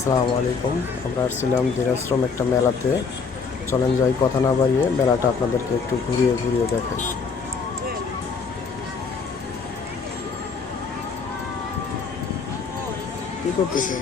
আসসালামু আলাইকুম। আমরা আসছিলাম দিনাজপুর একটা মেলাতে। চলেন যাই, কথা না বাড়িয়ে মেলাটা আপনাদেরকে একটু ঘুরিয়ে ঘুরিয়ে দেখাই। কি করতেছে?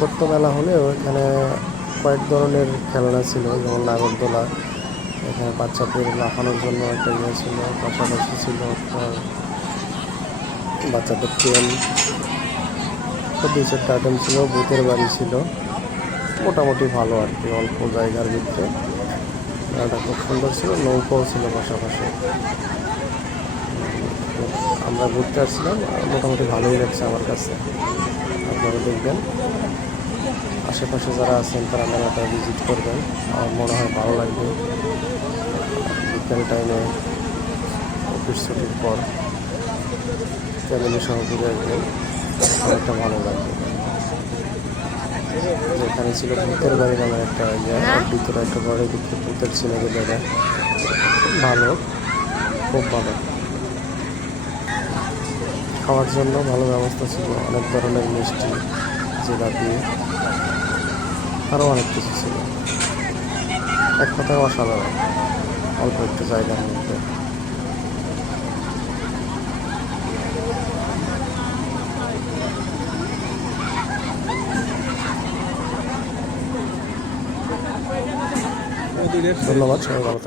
ছোট্ট মেলা হলেও এখানে কয়েক ধরনের খেলনা ছিল, যেমন নাগরদোলা। এখানে বাচ্চাদের লাফানোর জন্য একটা ইয়ে ছিল, পাশাপাশি ছিল আপনার বাচ্চাদের ট্রেন, দুই চারটা আইটেম ছিল, ভূতের বাড়ি ছিল। মোটামুটি ভালো আর কি, অল্প জায়গার ভিতরে মেলাটা খুব সুন্দর ছিল। নৌকাও ছিল পাশাপাশি। আমরা ঘুরতে আসছিলাম, মোটামুটি ভালোই লাগছে আমার কাছে। আপনারা দেখবেন, আশেপাশে যারা আছেন তারা মেলাটা ভিজিট করবেন, আমার মনে হয় ভালো লাগবে। বিকেল টাইমে অফিস ছুটির পর ফ্যামিলি সহ ঘুরে আসবেন, অনেকটা ভালো লাগবে। যেখানে ছিল ভূতের বাড়ি নামের একটা ইয়ে, ওর ভিতরে একটা ঘরে দেখতে ভূতের সিনারি জায়গা, ভালো, খুব ভালো। খাওয়ার জন্য ভালো ব্যবস্থা ছিল, অনেক ধরনের মিষ্টি, জিলাপি, আরও অনেক কিছু ছিল। এক কথায় অসাধারণ, অল্প একটু জায়গার মধ্যে। ধন্যবাদ, সবাই ভালো থাকবেন।